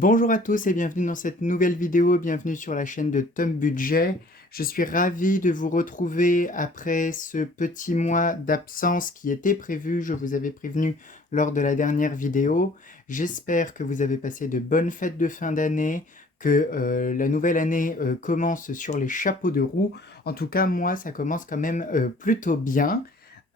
Bonjour à tous et bienvenue dans cette nouvelle vidéo, bienvenue sur la chaîne de Tom Budget. Je suis ravi de vous retrouver après ce petit mois d'absence qui était prévu, je vous avais prévenu lors de la dernière vidéo. J'espère que vous avez passé de bonnes fêtes de fin d'année, que la nouvelle année commence sur les chapeaux de roue. En tout cas, moi, ça commence quand même plutôt bien.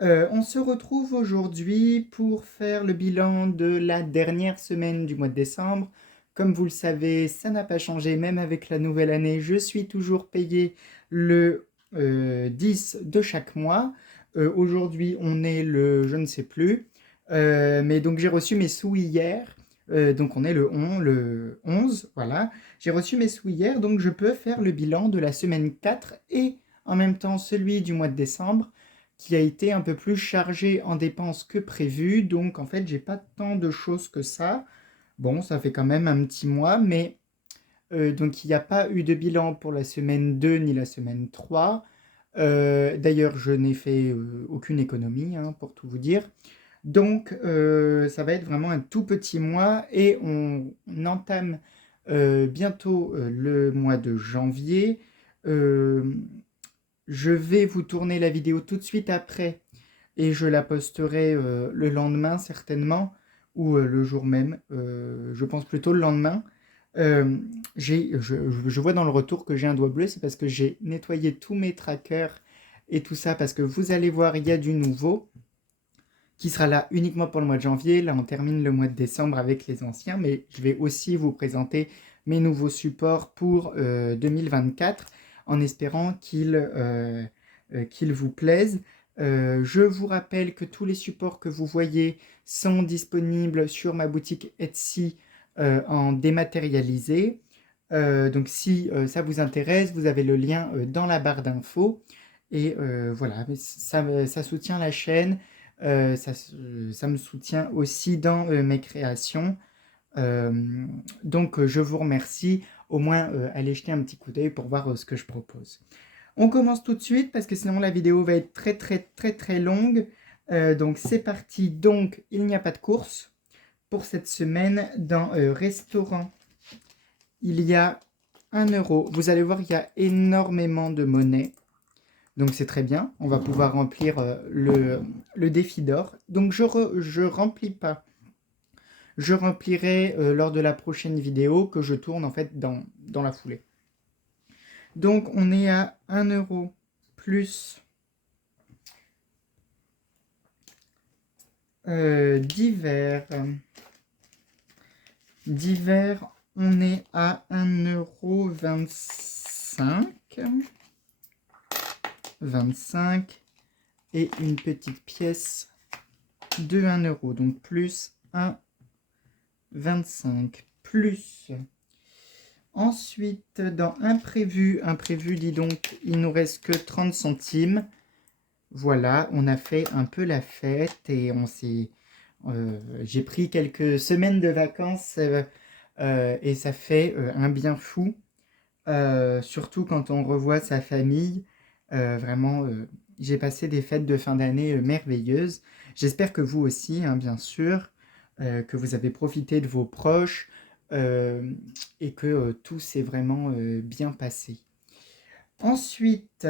On se retrouve aujourd'hui pour faire le bilan de la dernière semaine du mois de décembre. Comme vous le savez, ça n'a pas changé, même avec la nouvelle année, je suis toujours payé le 10 de chaque mois. Aujourd'hui, on est le, je ne sais plus, mais donc j'ai reçu mes sous hier, donc on est le 11, voilà. J'ai reçu mes sous hier, donc je peux faire le bilan de la semaine 4 et en même temps celui du mois de décembre, qui a été un peu plus chargé en dépenses que prévu, donc en fait j'ai pas tant de choses que ça. Bon, ça fait quand même un petit mois, mais donc il n'y a pas eu de bilan pour la semaine 2 ni la semaine 3. D'ailleurs, je n'ai fait aucune économie, hein, pour tout vous dire. Donc, ça va être vraiment un tout petit mois et on entame bientôt le mois de janvier. Euh, je vais vous tourner la vidéo tout de suite après et je la posterai le lendemain certainement, ou le jour même, je pense plutôt le lendemain. Euh, je vois dans le retour que j'ai un doigt bleu, c'est parce que j'ai nettoyé tous mes trackers et tout ça, parce que vous allez voir, il y a du nouveau qui sera là uniquement pour le mois de janvier. Là, on termine le mois de décembre avec les anciens, mais je vais aussi vous présenter mes nouveaux supports pour 2024 en espérant qu'ils vous plaisent. Je vous rappelle que tous les supports que vous voyez sont disponibles sur ma boutique Etsy en dématérialisé. Donc si ça vous intéresse, vous avez le lien dans la barre d'infos. Et voilà, ça soutient la chaîne. Ça me soutient aussi dans mes créations. Euh, donc je vous remercie. Au moins, allez jeter un petit coup d'œil pour voir ce que je propose. On commence tout de suite parce que sinon la vidéo va être très très très très longue. Donc c'est parti. Donc il n'y a pas de course pour cette semaine dans restaurant. Il y a 1 euro. Vous allez voir, il y a énormément de monnaie. Donc c'est très bien, on va pouvoir remplir le défi d'or. Donc je remplis pas. Je remplirai lors de la prochaine vidéo que je tourne en fait dans la foulée. Donc on est à 1 euro plus divers. Divers, on est à 1,25 €. 25 et une petite pièce de 1 euro, donc plus 1,25 plus. Ensuite, dans imprévu, dis donc, il nous reste que 30 centimes. Voilà, on a fait un peu la fête et j'ai pris quelques semaines de vacances et ça fait un bien fou, surtout quand on revoit sa famille. Vraiment, j'ai passé des fêtes de fin d'année merveilleuses. J'espère que vous aussi, hein, bien sûr, que vous avez profité de vos proches et que tout s'est vraiment bien passé. Ensuite,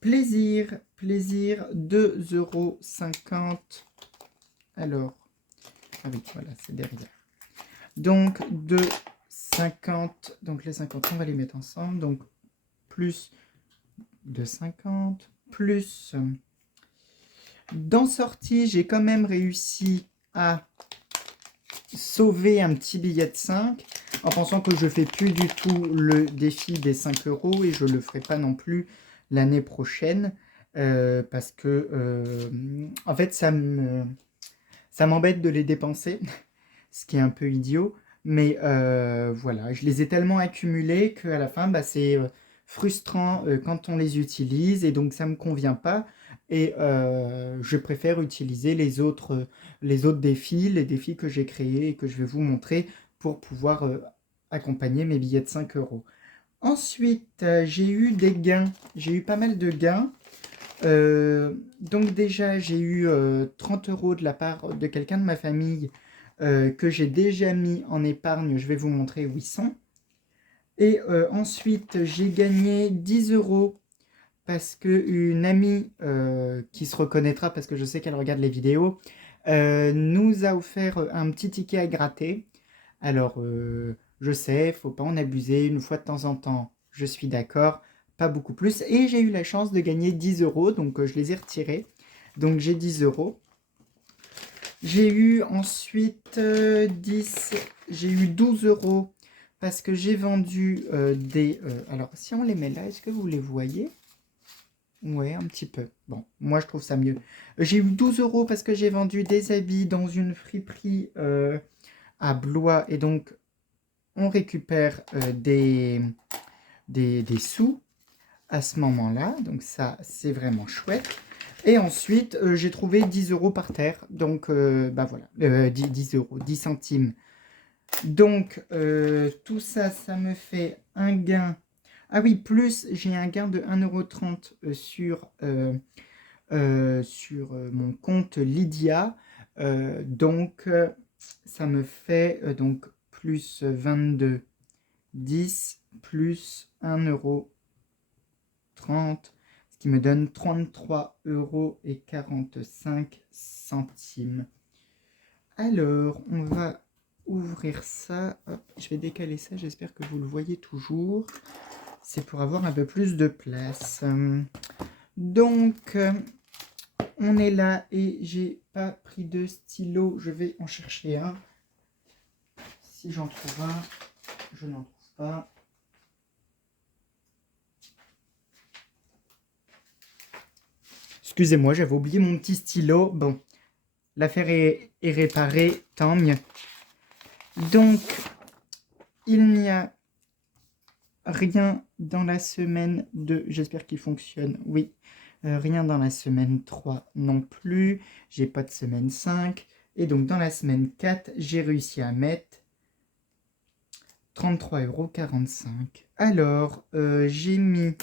plaisir, 2,50 €. Alors, ah oui, voilà, c'est derrière. Donc, 2,50 €. Donc, les 50, on va les mettre ensemble. Donc, plus de 50, plus. Dans sortie, j'ai quand même réussi à sauver un petit billet de 5 en pensant que je fais plus du tout le défi des 5 euros et je le ferai pas non plus l'année prochaine parce que en fait ça m'embête de les dépenser ce qui est un peu idiot, mais voilà, je les ai tellement accumulés qu'à la fin c'est frustrant quand on les utilise et donc ça me convient pas et je préfère utiliser les autres défis, les défis que j'ai créés et que je vais vous montrer pour pouvoir accompagner mes billets de 5 euros. Ensuite, j'ai eu des gains, j'ai eu pas mal de gains. Donc déjà, j'ai eu 30 € de la part de quelqu'un de ma famille que j'ai déjà mis en épargne. Je vais vous montrer où ils sont. Et ensuite, j'ai gagné 10 euros parce qu'une amie qui se reconnaîtra, parce que je sais qu'elle regarde les vidéos, nous a offert un petit ticket à gratter. Alors, je sais, faut pas en abuser, une fois de temps en temps, je suis d'accord, pas beaucoup plus. Et j'ai eu la chance de gagner 10 euros, donc je les ai retirés. Donc j'ai 10 euros. J'ai eu ensuite 10, j'ai eu 12 euros parce que j'ai vendu des... alors, si on les met là, est-ce que vous les voyez? Ouais, un petit peu. Bon, moi je trouve ça mieux. J'ai eu 12 euros parce que j'ai vendu des habits dans une friperie à Blois. Et donc, on récupère des sous à ce moment-là. Donc ça, c'est vraiment chouette. Et ensuite, j'ai trouvé 10 euros par terre. Donc, bah voilà, 10 euros, 10 centimes. Donc, tout ça, ça me fait un gain. Ah oui, plus j'ai un gain de 1,30 € sur mon compte Lydia. Donc, ça me fait donc plus 22, 10 plus 1,30 €, ce qui me donne 33,45 €. Alors, on va ouvrir ça. Hop, je vais décaler ça, j'espère que vous le voyez toujours. C'est pour avoir un peu plus de place. Donc, on est là et j'ai pas pris de stylo. Je vais en chercher un. Si j'en trouve un, je n'en trouve pas. Excusez-moi, j'avais oublié mon petit stylo. Bon, l'affaire est réparée, tant mieux. Donc, il n'y a rien dans la semaine 2. J'espère qu'il fonctionne. Oui. Rien dans la semaine 3 non plus. J'ai pas de semaine 5. Et donc, dans la semaine 4, j'ai réussi à mettre 33,45 €. Alors, j'ai mis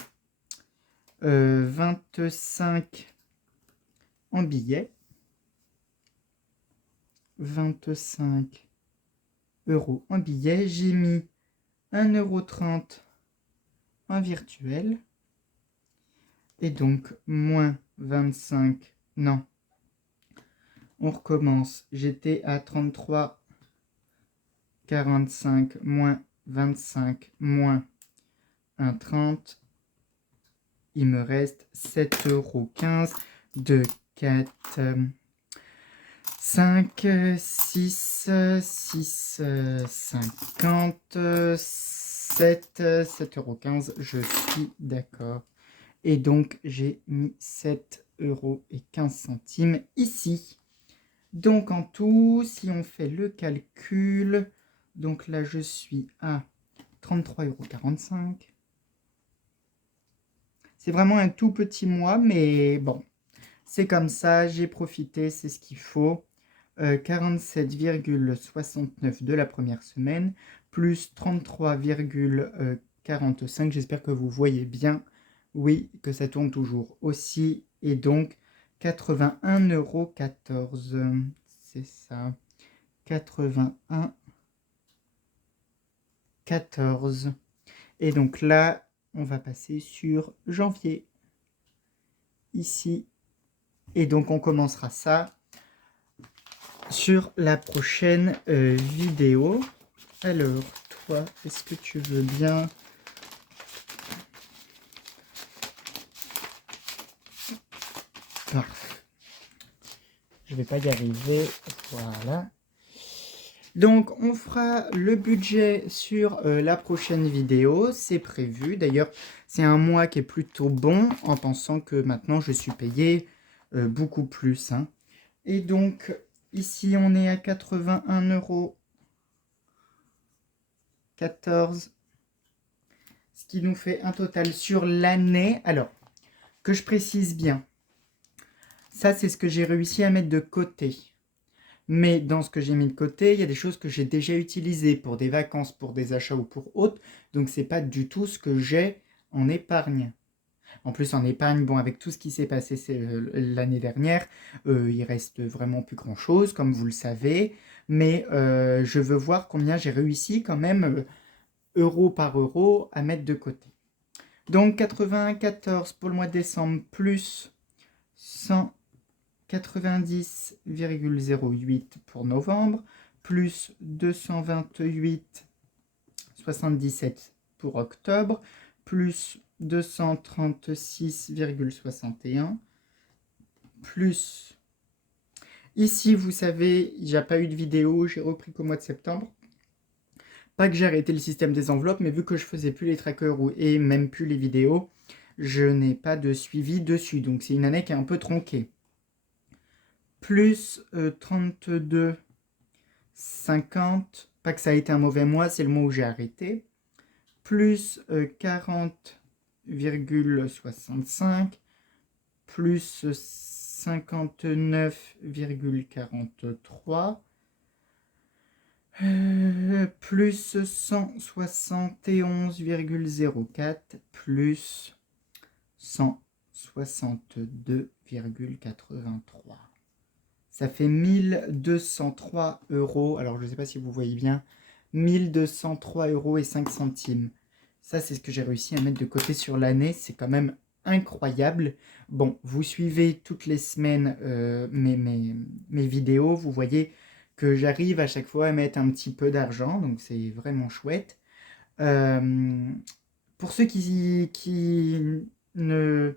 25 en billets. 25 € en billets. J'ai mis 1,30 € en virtuel. Et donc, moins 25. Non. On recommence. J'étais à 33,45 moins 25 moins 1,30. Il me reste 7,15 € de 4, 5, 6, 6, 50, 7, 7,15 €. Je suis d'accord. Et donc, j'ai mis 7,15 € ici. Donc, en tout, si on fait le calcul, donc là, je suis à 33,45 €. C'est vraiment un tout petit mois, mais bon, c'est comme ça, j'ai profité, c'est ce qu'il faut. 47,69 de la première semaine, plus 33,45. J'espère que vous voyez bien. Oui, que ça tourne toujours aussi. Et donc, 81,14 €. C'est ça. 81,14 €. Et donc là, on va passer sur janvier. Ici. Et donc, on commencera ça sur la prochaine vidéo. Alors, toi, est-ce que tu veux bien... Parfait. Je vais pas y arriver. Voilà. Donc, on fera le budget sur la prochaine vidéo. C'est prévu. D'ailleurs, c'est un mois qui est plutôt bon en pensant que maintenant, je suis payé beaucoup plus. Hein. Et donc, ici, on est à 81,14 €. Ce qui nous fait un total sur l'année. Alors, que je précise bien. Ça, c'est ce que j'ai réussi à mettre de côté. Mais dans ce que j'ai mis de côté, il y a des choses que j'ai déjà utilisées pour des vacances, pour des achats ou pour autres. Donc, c'est pas du tout ce que j'ai en épargne. En plus, en épargne, bon, avec tout ce qui s'est passé l'année dernière, il reste vraiment plus grand-chose, comme vous le savez. mais je veux voir combien j'ai réussi quand même, euro par euro, à mettre de côté. Donc 94 pour le mois de décembre, plus 190,08 pour novembre, plus 228,77 pour octobre, plus 236,61, plus... Ici, vous savez, il n'y a pas eu de vidéo, j'ai repris qu'au mois de septembre. Pas que j'ai arrêté le système des enveloppes, mais vu que je faisais plus les trackers et même plus les vidéos, je n'ai pas de suivi dessus. Donc c'est une année qui est un peu tronquée. Plus 32,50. Pas que ça a été un mauvais mois, c'est le mois où j'ai arrêté. Plus 40,65. Plus 59,43. Plus 171,04 plus 162,83. Ça fait 1203 euros. Alors, je ne sais pas si vous voyez bien. 1203 euros et 5 centimes. Ça, c'est ce que j'ai réussi à mettre de côté sur l'année. C'est quand même incroyable. Bon, vous suivez toutes les semaines mes vidéos. Vous voyez que j'arrive à chaque fois à mettre un petit peu d'argent. Donc, c'est vraiment chouette. Pour ceux qui ne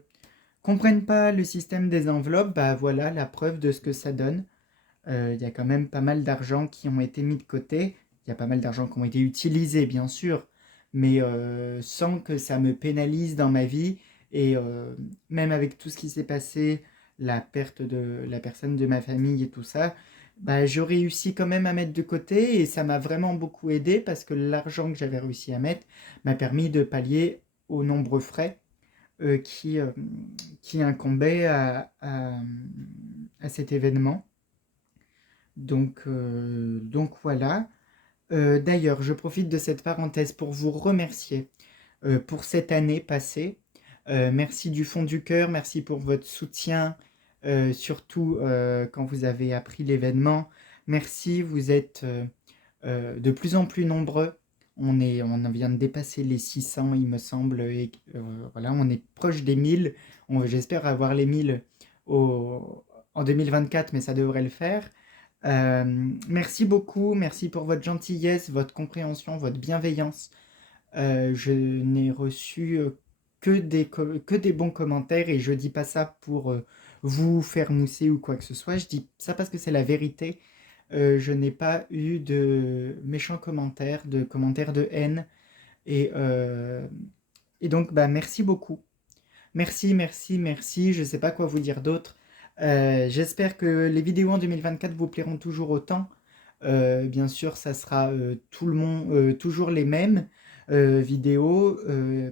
comprennent pas le système des enveloppes, bah voilà la preuve de ce que ça donne. Il y a quand même pas mal d'argent qui ont été mis de côté. Il y a pas mal d'argent qui ont été utilisés, bien sûr, mais sans que ça me pénalise dans ma vie. Et même avec tout ce qui s'est passé, la perte de la personne de ma famille et tout ça, bah, j'ai réussi quand même à mettre de côté et ça m'a vraiment beaucoup aidé parce que l'argent que j'avais réussi à mettre m'a permis de pallier aux nombreux frais euh, qui, euh, qui incombaient à cet événement. Donc voilà. D'ailleurs, je profite de cette parenthèse pour vous remercier pour cette année passée. Merci du fond du cœur, merci pour votre soutien, surtout quand vous avez appris l'événement. Merci, vous êtes de plus en plus nombreux. On vient de dépasser les 600, il me semble, et voilà, on est proche des 1000. J'espère avoir les 1000 en 2024, mais ça devrait le faire. Merci beaucoup, merci pour votre gentillesse, votre compréhension, votre bienveillance. Je n'ai reçu que des bons commentaires et je dis pas ça pour vous faire mousser ou quoi que ce soit. Je dis ça parce que c'est la vérité. Je n'ai pas eu de méchants commentaires, de commentaires de haine. Et, euh, et donc, bah, merci beaucoup. Merci, merci, merci. Je ne sais pas quoi vous dire d'autre. J'espère que les vidéos en 2024 vous plairont toujours autant. Bien sûr, ça sera toujours les mêmes vidéos.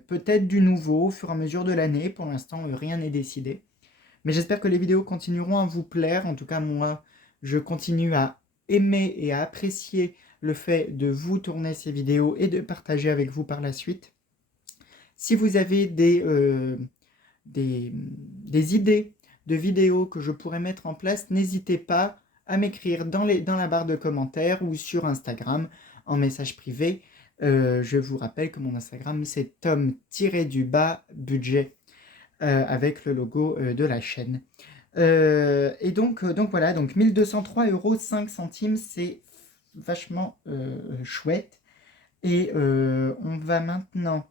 Peut-être du nouveau au fur et à mesure de l'année. Pour l'instant, rien n'est décidé. Mais j'espère que les vidéos continueront à vous plaire. En tout cas, moi, je continue à aimer et à apprécier le fait de vous tourner ces vidéos et de partager avec vous par la suite. Si vous avez des idées de vidéos que je pourrais mettre en place, n'hésitez pas à m'écrire dans la barre de commentaires ou sur Instagram en message privé. Je vous rappelle que mon Instagram c'est tom-budget avec le logo de la chaîne. Donc voilà, donc 1203 euros 5 centimes, c'est vachement chouette. Et on va maintenant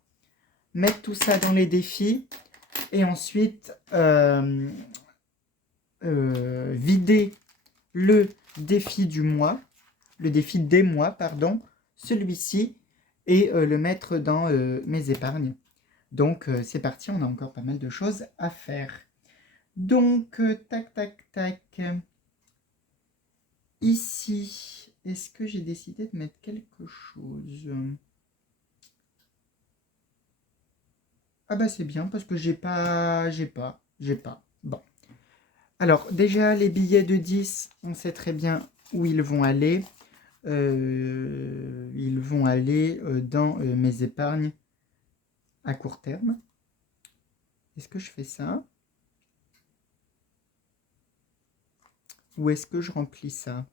mettre tout ça dans les défis et ensuite vider le défi du mois, le défi des mois, pardon, celui-ci, et le mettre dans mes épargnes. Donc c'est parti, on a encore pas mal de choses à faire. Donc, tac, tac, tac. Ici, est-ce que j'ai décidé de mettre quelque chose? Ah bah c'est bien parce que j'ai pas. Bon. Alors, déjà, les billets de 10, on sait très bien où ils vont aller. Ils vont aller dans mes épargnes à court terme. Est-ce que je fais ça? Ou est-ce que je remplis ça?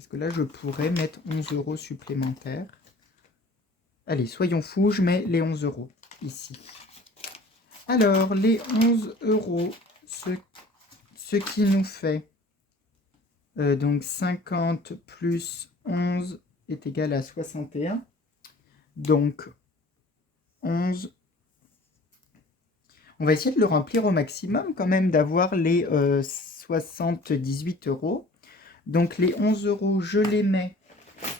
Parce que là, je pourrais mettre 11 € supplémentaires. Allez, soyons fous, je mets les 11 € ici. Alors, les 11 €, ce qui nous fait donc 50 plus 11 est égal à 61. Donc, 11. On va essayer de le remplir au maximum quand même, d'avoir les 78 €. Donc, les 11 €, je les mets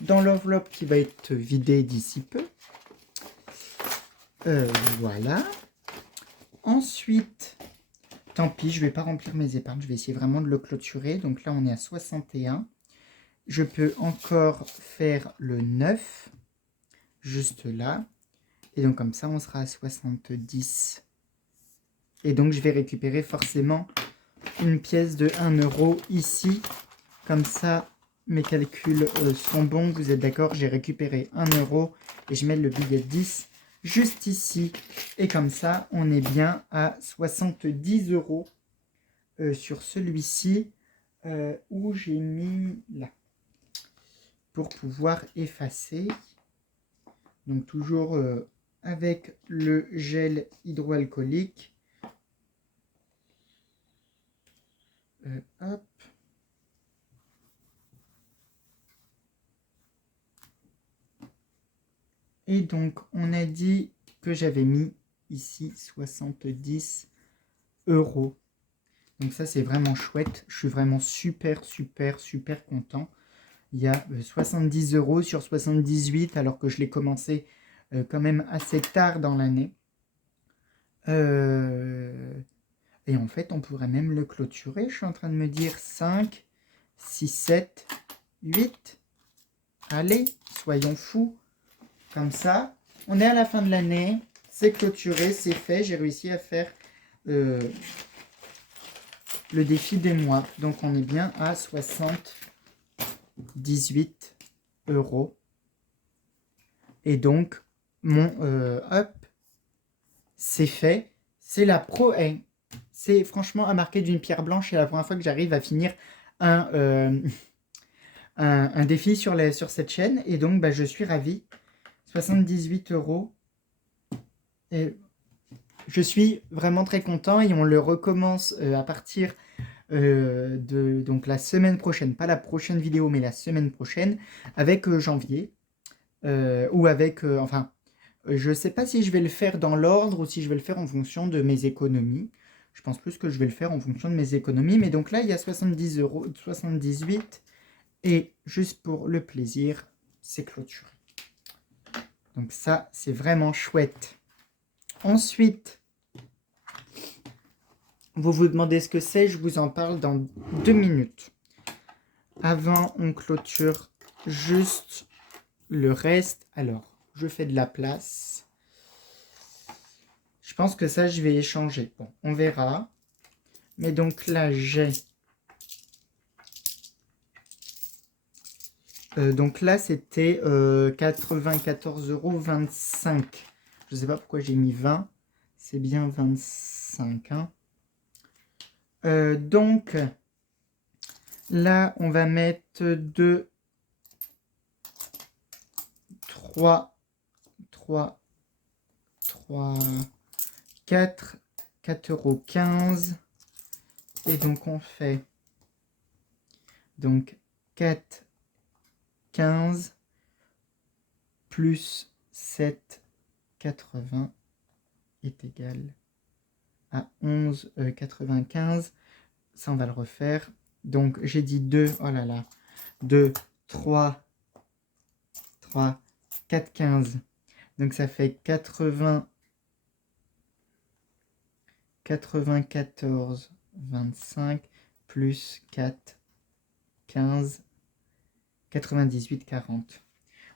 dans l'enveloppe qui va être vidée d'ici peu. Voilà. Ensuite, tant pis, je ne vais pas remplir mes épargnes. Je vais essayer vraiment de le clôturer. Donc là, on est à 61. Je peux encore faire le 9, juste là. Et donc comme ça, on sera à 70. Et donc, je vais récupérer forcément une pièce de 1 € ici. Comme ça, mes calculs sont bons. Vous êtes d'accord? J'ai récupéré 1 € et je mets le billet de 10 juste ici. Et comme ça, on est bien à 70 € sur celui-ci où j'ai mis là. Pour pouvoir effacer. Donc toujours avec le gel hydroalcoolique. Hop. Et donc, on a dit que j'avais mis ici 70 €. Donc ça, c'est vraiment chouette. Je suis vraiment super content. Il y a 70 € sur 78, alors que je l'ai commencé quand même assez tard dans l'année. Et en fait, on pourrait même le clôturer. Je suis en train de me dire 5, 6, 7, 8. Allez, soyons fous. Comme ça, on est à la fin de l'année. C'est clôturé, c'est fait. J'ai réussi à faire le défi des mois. Donc, on est bien à 78 €. Et donc, mon hop, c'est fait. C'est la pro. C'est franchement à marquer d'une pierre blanche. C'est la première fois que j'arrive à finir un défi sur cette chaîne. Et donc, bah, je suis ravi. 78 €. Et je suis vraiment très content. Et on le recommence à partir de donc la semaine prochaine. Pas la prochaine vidéo, mais la semaine prochaine. Avec janvier. Ou avec... enfin, je ne sais pas si je vais le faire dans l'ordre ou si je vais le faire en fonction de mes économies. Je pense plus que je vais le faire en fonction de mes économies. Mais donc là, il y a 70 €, 78. Et juste pour le plaisir, c'est clôturé. Donc ça, c'est vraiment chouette. Ensuite, vous vous demandez ce que c'est. Je vous en parle dans 2 minutes. Avant, on clôture juste le reste. Alors, je fais de la place. Je pense que ça, je vais échanger. Bon, on verra. Mais donc là, j'ai... donc là, c'était 94,25 €. Je ne sais pas pourquoi j'ai mis 20. C'est bien 25. Hein. Donc, là, on va mettre 2, 3, 4, 4,15 €. Et donc, on fait donc 4,15 plus 7,80 est égal à 11,95. Ça, on va le refaire. Donc, j'ai dit 2, oh là là, 2, 3, 4,15. Donc, ça fait 94,25 plus 4, 15, 98,40.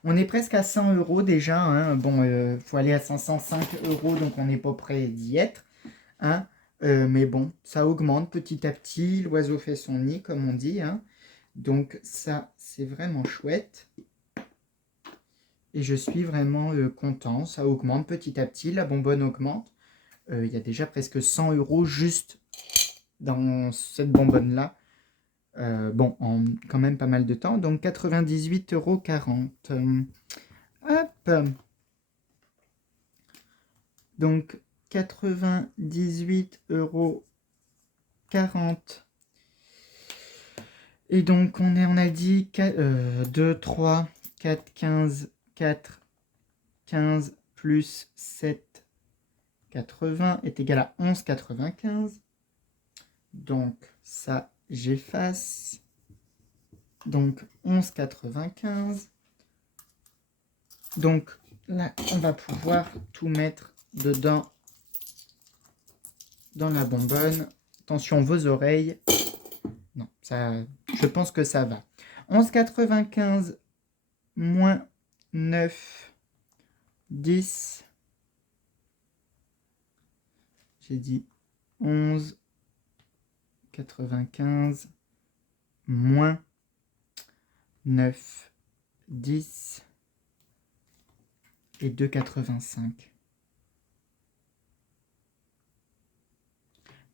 On est presque à 100 € déjà. Hein. Bon, faut aller à 505 €, donc on n'est pas près d'y être. Hein. Mais bon, ça augmente petit à petit. L'oiseau fait son nid, comme on dit. Hein. Donc ça, c'est vraiment chouette. Et je suis vraiment content. Ça augmente petit à petit. La bonbonne augmente. Il y a déjà presque 100 € juste dans cette bonbonne-là. Bon, en quand même pas mal de temps, donc 98,40 €. Hop, donc 98,40 €. Et donc on a dit 2, 3, 4, 15, 4, 15 plus 7, 80 est égal à 11,95. Donc ça, j'efface. Donc 11,95. Donc là, on va pouvoir tout mettre dedans dans la bonbonne. Attention vos oreilles. Non, ça, je pense que ça va. 11,95 moins 9, 10. J'ai dit 11,95 moins 9, 10 et 2,85.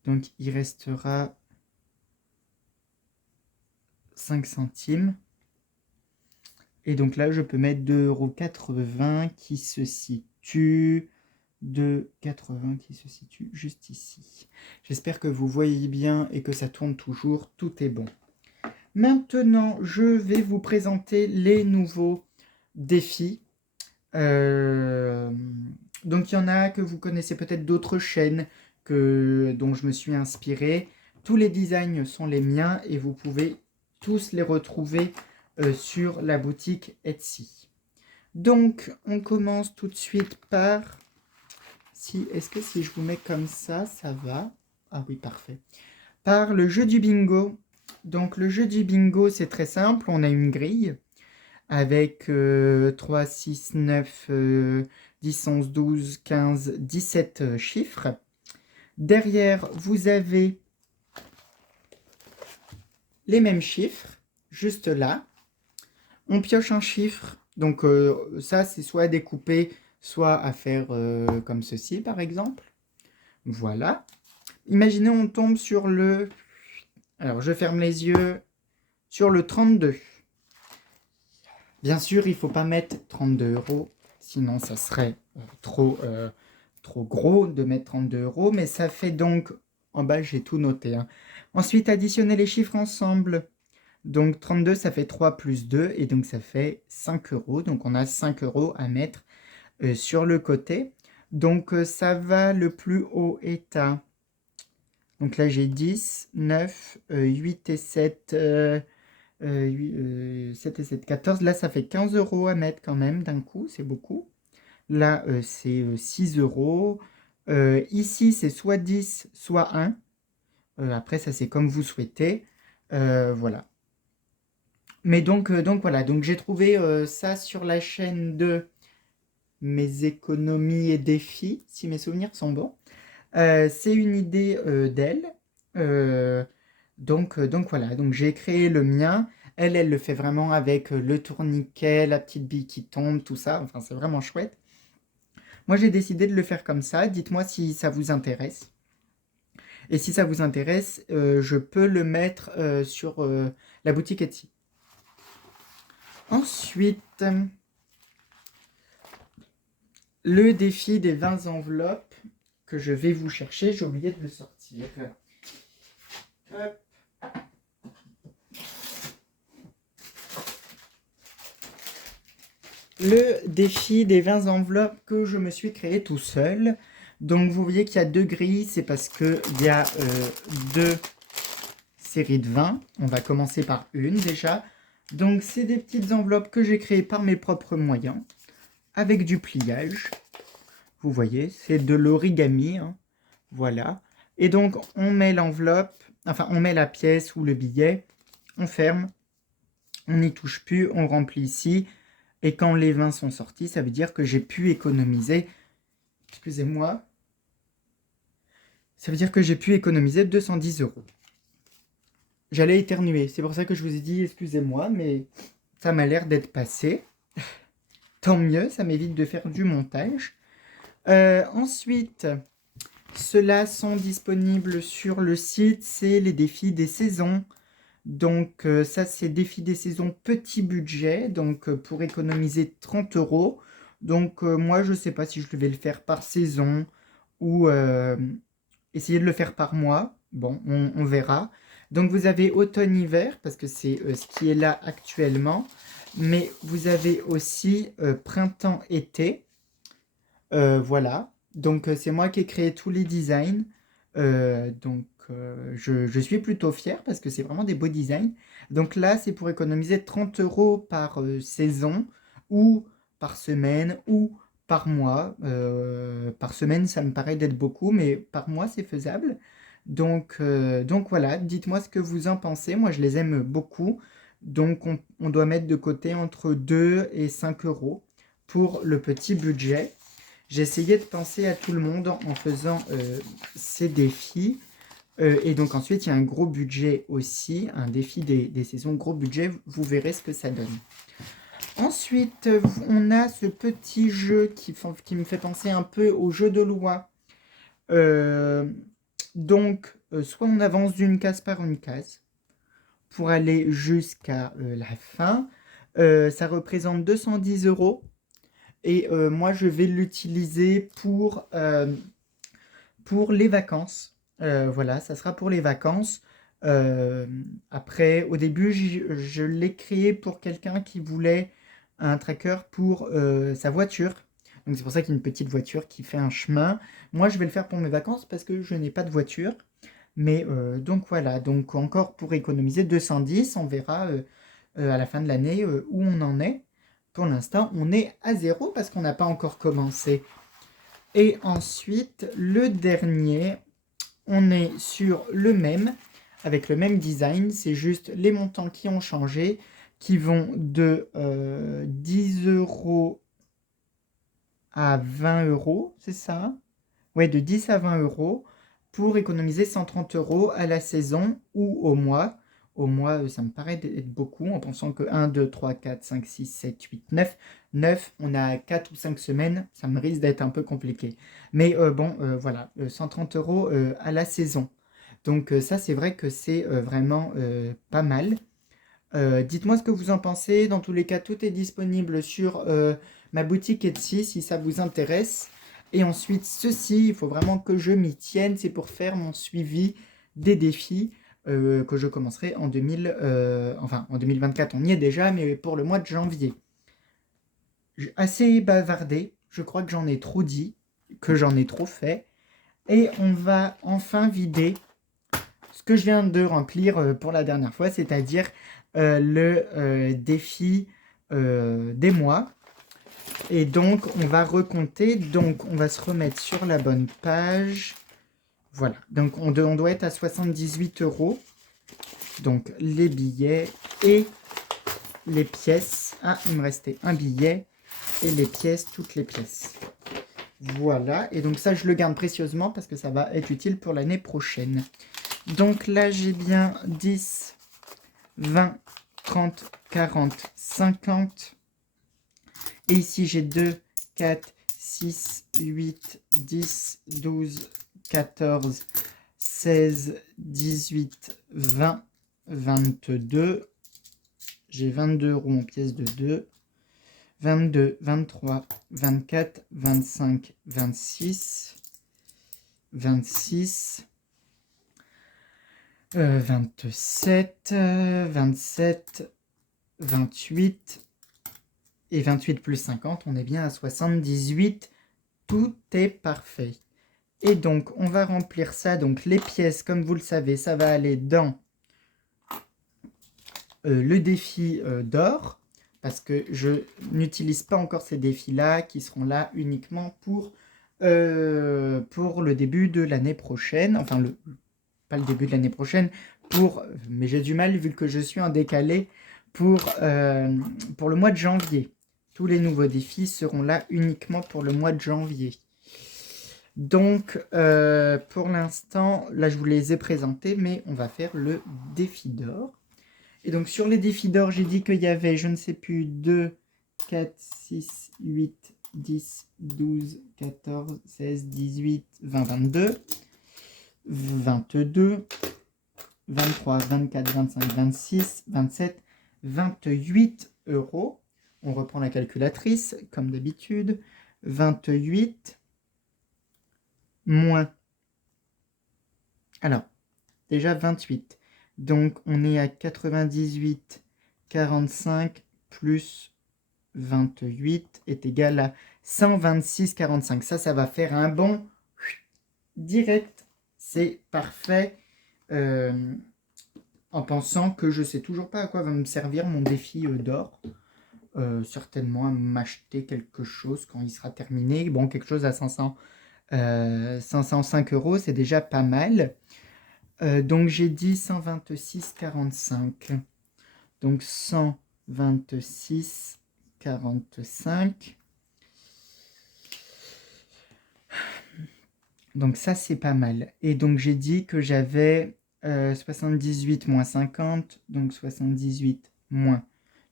Donc il restera 5 centimes. Et donc là, je peux mettre 2,80 € qui se situe... 2,80 € qui se situe juste ici. J'espère que vous voyez bien et que ça tourne toujours. Tout est bon. Maintenant, je vais vous présenter les nouveaux défis. Donc il y en a que vous connaissez peut-être d'autres chaînes dont je me suis inspiré. Tous les designs sont les miens et vous pouvez tous les retrouver sur la boutique Etsy. Donc on commence tout de suite par... Est-ce que si je vous mets comme ça va? Ah oui, parfait. Par le jeu du bingo. Donc le jeu du bingo, c'est très simple. On a une grille avec 3, 6, 9, 10, 11, 12, 15, 17 chiffres. Derrière, vous avez les mêmes chiffres, juste là. On pioche un chiffre. Donc ça, c'est soit à découper, soit à faire comme ceci, par exemple. Voilà. Imaginez, on tombe sur le... Alors, je ferme les yeux. Sur le 32. Bien sûr, il ne faut pas mettre 32 €, sinon ça serait trop gros de mettre 32 €, mais ça fait donc, en bas j'ai tout noté, hein. Ensuite, additionner les chiffres ensemble. Donc 32, ça fait 3 plus 2, et donc ça fait 5 €. Donc on a 5 € à mettre sur le côté. Donc ça va, le plus haut est à... Donc là j'ai 10, 9, 8 et 7... 7 et 7, 14. Là, ça fait 15 € à mettre quand même d'un coup, c'est beaucoup. Là, c'est 6 €. Ici, c'est soit 10, soit 1. Après, ça, c'est comme vous souhaitez. Voilà. Mais donc voilà. Donc, j'ai trouvé ça sur la chaîne de Mes économies et défis, si mes souvenirs sont bons. C'est une idée d'elle. Donc voilà, donc j'ai créé le mien. Elle le fait vraiment avec le tourniquet, la petite bille qui tombe, tout ça. Enfin, c'est vraiment chouette. Moi, j'ai décidé de le faire comme ça. Dites-moi si ça vous intéresse. Et si ça vous intéresse, je peux le mettre sur la boutique Etsy. Ensuite, le défi des 20 enveloppes que je vais vous chercher. J'ai oublié de le sortir. Hop. Le défi des 20 enveloppes que je me suis créé tout seul. Donc vous voyez qu'il y a 2 grilles, c'est parce qu'il y a 2 séries de 20. On va commencer par une déjà. Donc c'est des petites enveloppes que j'ai créées par mes propres moyens, avec du pliage. Vous voyez, c'est de l'origami, hein. Voilà. Et donc on met l'enveloppe, enfin on met la pièce ou le billet, on ferme, on n'y touche plus, on remplit ici. Et quand les 20 sont sortis, ça veut dire que j'ai pu économiser, excusez-moi, ça veut dire que j'ai pu économiser 210 €. J'allais éternuer, c'est pour ça que je vous ai dit excusez-moi, mais ça m'a l'air d'être passé. Tant mieux, ça m'évite de faire du montage. Ensuite, ceux-là sont disponibles sur le site, c'est les défis des saisons. Donc ça, c'est défi des saisons petit budget, donc pour économiser 30 euros. Donc moi, je ne sais pas si je vais le faire par saison ou essayer de le faire par mois. Bon, on verra. Donc vous avez automne-hiver, parce que c'est ce qui est là actuellement. Mais vous avez aussi printemps-été. Voilà. Donc c'est moi qui ai créé tous les designs. Je suis plutôt fier parce que c'est vraiment des beaux designs. Donc là, c'est pour économiser 30 euros par saison ou par semaine ou par mois. Par semaine, ça me paraît d'être beaucoup, mais par mois, c'est faisable. Donc voilà, dites-moi ce que vous en pensez. Moi, je les aime beaucoup. Donc on doit mettre de côté entre 2 et 5 euros pour le petit budget. J'ai essayé de penser à tout le monde en faisant ces défis. Et donc ensuite, il y a un gros budget aussi, un défi des saisons gros budget. Vous verrez ce que ça donne. Ensuite, on a ce petit jeu qui me fait penser un peu au jeu de loi. Euh, soit on avance d'une case par une case pour aller jusqu'à la fin. Ça représente 210 euros. Et moi, je vais l'utiliser pour les vacances. Voilà, ça sera pour les vacances. Euh, Après, au début, je l'ai créé pour quelqu'un qui voulait un tracker pour sa voiture. Donc c'est pour ça qu'il y a une petite voiture qui fait un chemin. Moi, je vais le faire pour mes vacances parce que je n'ai pas de voiture. Mais donc voilà, donc encore pour économiser 210, on verra à la fin de l'année où on en est. Pour l'instant, on est à zéro parce qu'on n'a pas encore commencé. Et ensuite, le dernier, on est sur le même, avec le même design. C'est juste les montants qui ont changé, qui vont de 10 euros à 20 euros, c'est ça? Ouais, de 10 à 20 euros pour économiser 130 euros à la saison ou au mois. Au mois, ça me paraît être beaucoup en pensant que 1, 2, 3, 4, 5, 6, 7, 8, 9. 9, on a 4 ou 5 semaines, ça me risque d'être un peu compliqué. Mais bon, voilà, 130 euros à la saison. Donc ça, c'est vrai que c'est vraiment pas mal. Dites-moi ce que vous en pensez. Dans tous les cas, tout est disponible sur ma boutique Etsy si ça vous intéresse. Et ensuite, ceci, il faut vraiment que je m'y tienne. C'est pour faire mon suivi des défis que je commencerai en 2024. On y est déjà, mais pour le mois de janvier. J'ai assez bavardé. Je crois que j'en ai trop dit, que j'en ai trop fait. Et on va enfin vider ce que je viens de remplir pour la dernière fois, c'est-à-dire le défi des mois. Et donc, on va recompter. Donc, on va se remettre sur la bonne page. Voilà. Donc, on doit être à 78 euros. Donc, les billets et les pièces. Ah, il me restait un billet et les pièces, toutes les pièces. Voilà. Et donc, ça, je le garde précieusement parce que ça va être utile pour l'année prochaine. Donc là, j'ai bien 10, 20, 30, 40, 50. Et ici, j'ai 2, 4, 6, 8, 10, 12, 14, 16, 18, 20, 22. J'ai 22 roues en pièces de 2. 22, 23, 24, 25, 26, 26. 27, 27, 28 et 28 plus 50, on est bien à 78. Tout est parfait. Et donc, on va remplir ça. Donc, les pièces, comme vous le savez, ça va aller dans le défi d'or. Parce que je n'utilise pas encore ces défis-là, qui seront là uniquement pour le début de l'année prochaine. Enfin, pas le début de l'année prochaine, mais j'ai du mal vu que je suis en décalé pour le mois de janvier. Tous les nouveaux défis seront là uniquement pour le mois de janvier. Donc, pour l'instant, là, je vous les ai présentés, mais on va faire le défi d'or. Et donc, sur les défis d'or, j'ai dit qu'il y avait, je ne sais plus, 2, 4, 6, 8, 10, 12, 14, 16, 18, 20, 22. 22, 23, 24, 25, 26, 27, 28 euros. On reprend la calculatrice, comme d'habitude. 28 moins. Alors, déjà 28. Donc, on est à 98, 45 plus 28 est égal à 126,45. Ça va faire un bond direct. C'est parfait. En pensant que je sais toujours pas à quoi va me servir mon défi d'or. Certainement à m'acheter quelque chose quand il sera terminé. Bon, quelque chose à 505 euros, c'est déjà pas mal. Donc j'ai dit 126,45. Donc 126,45. Donc ça, c'est pas mal. Et donc j'ai dit que j'avais 78 moins 50. Donc 78 moins.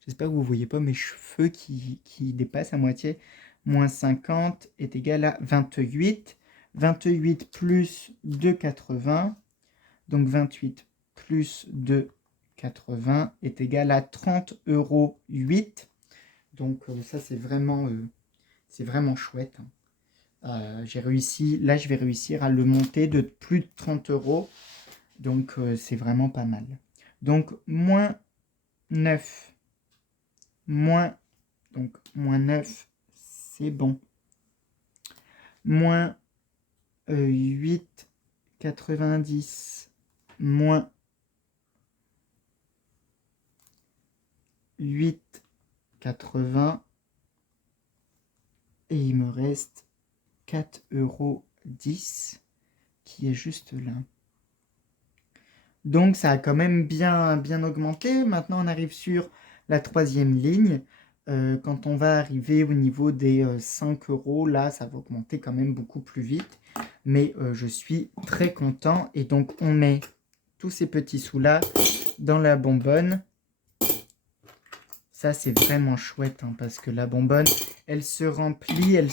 J'espère que vous ne voyez pas mes cheveux qui dépassent à moitié. Moins 50 est égal à 28. 28 plus 2,80. Donc 28 plus 2,80 est égal à 30,08 euros. Donc ça, c'est vraiment chouette. J'ai réussi, là je vais réussir à le monter de plus de 30 euros. Donc c'est vraiment pas mal. Donc moins 9. Donc moins 9, c'est bon. Moins 8,90. Moins 8,80. Et il me reste 4,10 euros qui est juste là. Donc ça a quand même bien augmenté. Maintenant on arrive sur la troisième ligne. Quand on va arriver au niveau des 5 euros, là ça va augmenter quand même beaucoup plus vite. Mais je suis très content. Et donc on met tous ces petits sous là dans la bonbonne. Ça, c'est vraiment chouette, hein, parce que la bonbonne, elle se remplit, et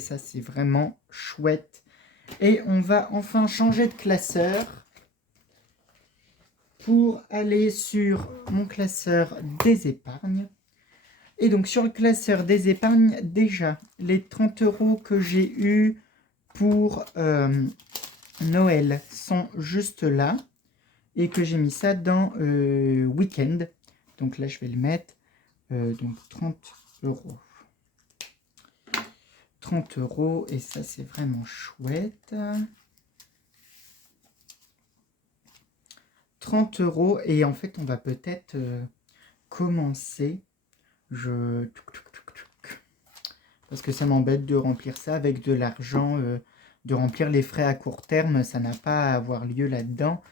ça, c'est vraiment chouette. Et on va enfin changer de classeur pour aller sur mon classeur des épargnes. Et donc, sur le classeur des épargnes, déjà, les 30 euros que j'ai eu pour Noël sont juste là, et que j'ai mis ça dans week-end. Donc là, je vais le mettre. Donc 30 euros. 30 euros, et ça, c'est vraiment chouette. 30 euros, et en fait, on va peut-être commencer. Parce que ça m'embête de remplir ça avec de l'argent, de remplir les frais à court terme. Ça n'a pas à avoir lieu là-dedans,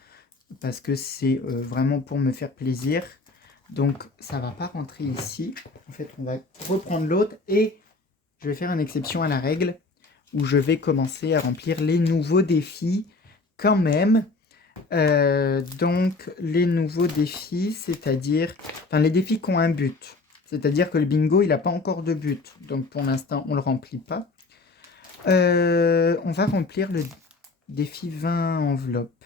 parce que c'est vraiment pour me faire plaisir. Donc, ça ne va pas rentrer ici. En fait, on va reprendre l'autre et je vais faire une exception à la règle où je vais commencer à remplir les nouveaux défis quand même. Donc, les nouveaux défis, c'est-à-dire... Enfin, les défis qui ont un but. C'est-à-dire que le bingo, il n'a pas encore de but. Donc, pour l'instant, on ne le remplit pas. On va remplir le défi 20 enveloppes.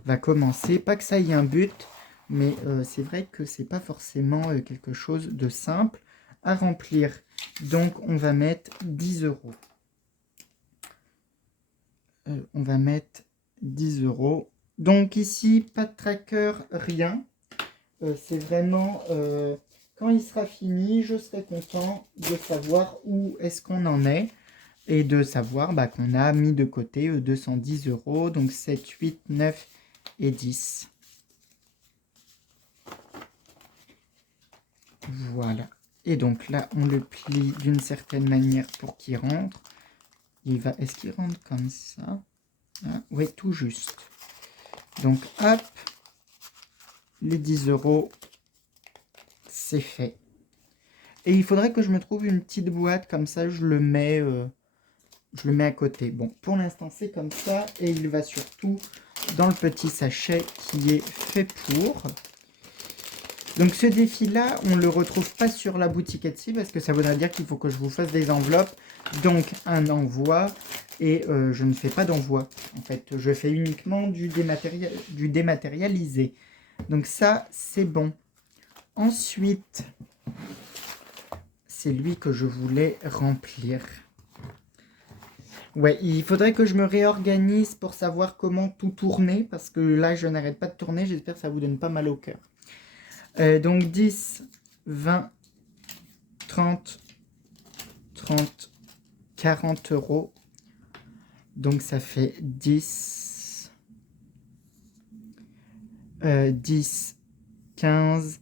On va commencer. Pas que ça ait un but... Mais c'est vrai que c'est pas forcément quelque chose de simple à remplir. Donc on va mettre 10 euros. On va mettre 10 euros. Donc ici, pas de tracker, rien. C'est vraiment, quand il sera fini, je serai content de savoir où est-ce qu'on en est. Et de savoir qu'on a mis de côté 210 euros. Donc 7, 8, 9 et 10. Voilà. Et donc là, on le plie d'une certaine manière pour qu'il rentre. Est-ce qu'il rentre comme ça? Ah, oui, tout juste. Donc, hop. Les 10 euros, c'est fait. Et il faudrait que je me trouve une petite boîte, comme ça, je le mets à côté. Bon, pour l'instant, c'est comme ça. Et il va surtout dans le petit sachet qui est fait pour... Donc ce défi-là, on ne le retrouve pas sur la boutique Etsy parce que ça voudrait dire qu'il faut que je vous fasse des enveloppes. Donc un envoi et je ne fais pas d'envoi. En fait, je fais uniquement du dématérialisé. Donc ça, c'est bon. Ensuite, c'est lui que je voulais remplir. Ouais, il faudrait que je me réorganise pour savoir comment tout tourner, parce que là, je n'arrête pas de tourner. J'espère que ça vous donne pas mal au cœur. Donc 10, 20, 30, 30, 40 euros. Donc ça fait 10, 10, 15,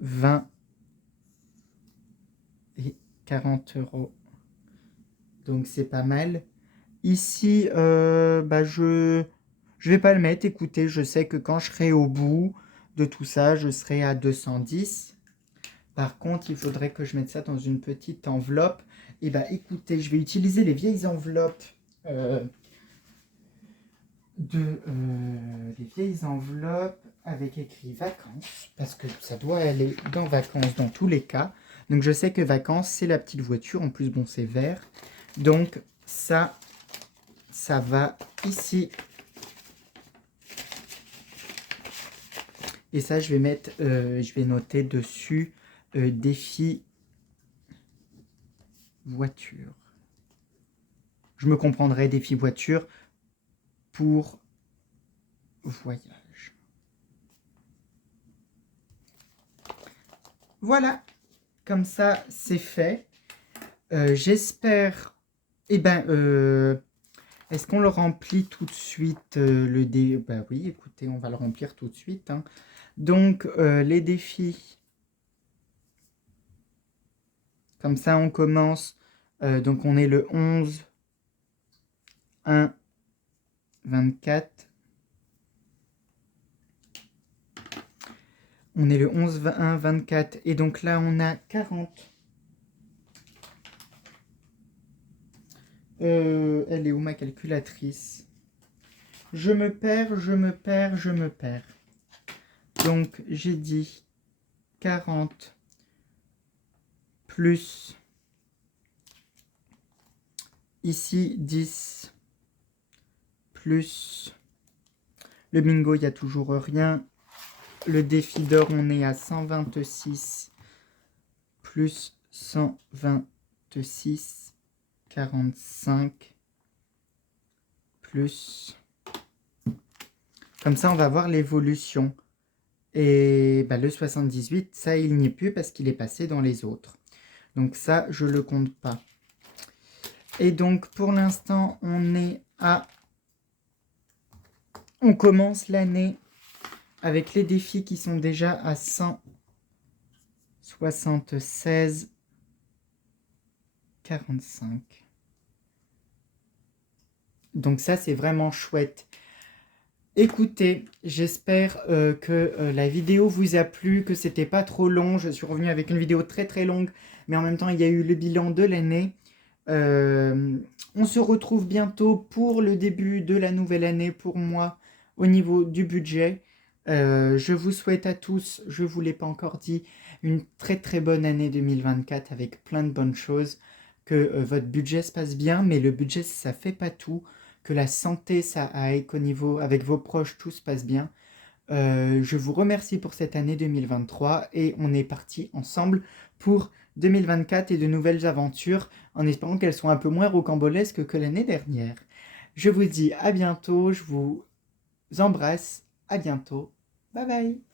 20 et 40 euros. Donc c'est pas mal. Ici, je vais pas le mettre. Écoutez, je sais que quand je serai au bout de tout ça, je serai à 210. Par contre, il faudrait que je mette ça dans une petite enveloppe. Et écoutez, je vais utiliser les vieilles enveloppes les vieilles enveloppes avec écrit vacances, parce que ça doit aller dans vacances dans tous les cas. Donc je sais que vacances, c'est la petite voiture. En plus, bon, c'est vert. Donc ça va ici. Et ça, je vais mettre, je vais noter dessus défi voiture. Je me comprendrai défi voiture pour voyage. Voilà, comme ça, c'est fait. J'espère... est-ce qu'on le remplit tout de suite le dé... Bah oui, écoutez, on va le remplir tout de suite. Hein. Donc, les défis. Comme ça, on commence. Donc, on est le 11, 1, 24. On est le 11, 1, 24. Et donc là, on a 40. Elle est où ma calculatrice? Je me perds. Donc, j'ai dit 40 plus ici 10 plus le bingo, il n'y a toujours rien. Le défi d'or, on est à 126 plus 126, 45 plus... Comme ça, on va voir l'évolution. Et le 78, ça, il n'y est plus parce qu'il est passé dans les autres. Donc ça, je ne le compte pas. Et donc, pour l'instant, on est à... On commence l'année avec les défis qui sont déjà à 176, 45. Donc ça, c'est vraiment chouette. Écoutez, j'espère que la vidéo vous a plu, que c'était pas trop long. Je suis revenu avec une vidéo très très longue, mais en même temps, il y a eu le bilan de l'année. On se retrouve bientôt pour le début de la nouvelle année pour moi au niveau du budget. Je vous souhaite à tous, je ne vous l'ai pas encore dit, une très très bonne année 2024 avec plein de bonnes choses. Que votre budget se passe bien, mais le budget ça fait pas tout. Que la santé ça aille, qu'au niveau avec vos proches tout se passe bien. Je vous remercie pour cette année 2023 et on est parti ensemble pour 2024 et de nouvelles aventures en espérant qu'elles soient un peu moins rocambolesques que l'année dernière. Je vous dis à bientôt, je vous embrasse, à bientôt, bye bye.